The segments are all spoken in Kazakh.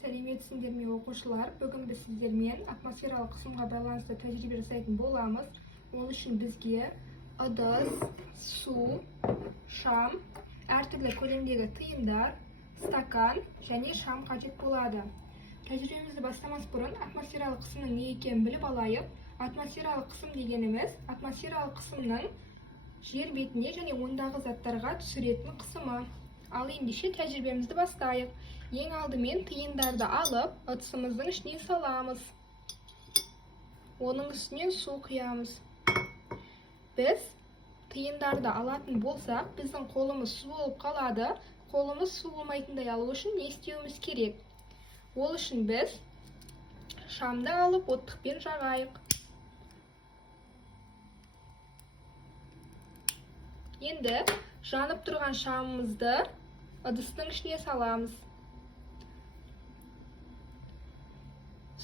Сәлеметсіңдер ме оқушылар? Бүгін біз сіздермен атмосфералық қысымға байланысты тәжірибе жасайтын боламыз. Ол үшін бізге ыдыс, су, шам, әртүрлі көлемдегі тыйымдар, стакан және шам қажет болады. Тәжірибемізді бастамас бұрын атмосфералық қысымның не екенін біліп алайық. Атмосфералық қысым дегеніміз атмосфералық қысымның жер бетіне және ондағы заттарға түсіретін қысымы. Ал ендеше тәжірибемізді бастайық. Ең алдымен тиындарды алып, ыдысымыздың ішіне саламыз. Оның үстінен су құямыз. Біз тиындарды алатын болсақ, біздің қолымыз су болып қалады. Қолымыз су болмайтындай алу үшін не істеуіміз керек? Ол үшін біз шамды алып оттықпен жағайық. Енді жанып тұрған шамымызды ыдыстың ішіне саламыз.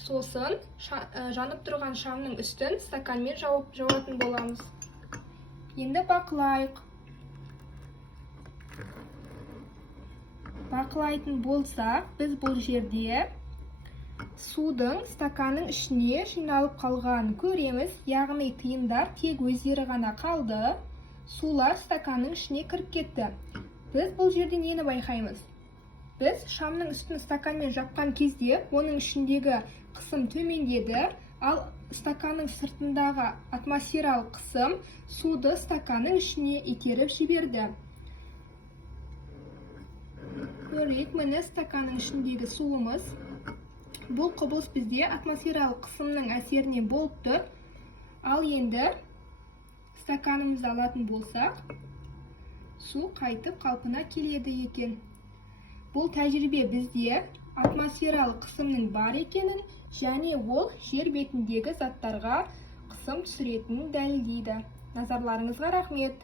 Сосын жанып тұрған шамның үстін стаканмен жауатын боламыз. Енді бақылайық. Бақылайтын болсақ, біз бұл жерде судың стаканның ішіне жиналып қалғанын көреміз. Яғни тиындар тек өздері ғана қалды. Сулар стаканның ішіне кіріп кетті. Біз бұл жерде нені байқаймыз? Біз шамның үстін стаканмен жапқан кезде оның ішіндегі қысым төмендеді, ал стаканның сыртындағы атмосфералық қысым суды стаканның ішіне итеріп жіберді. Көрейік, міне стаканның ішіндегі суымыз. Бұл құбылыс бізде атмосфералық қысымның әсерінен болып тұр. Ал енді стаканымызды алатын болсақ, су қайтып қалпына келеді екен. Бұл тәжірибе бізде атмосфералық қысымның бар екенін және ол жер бетіндегі заттарға қысым түсіретінін дәлелдейді. Назарларыңызға рахмет.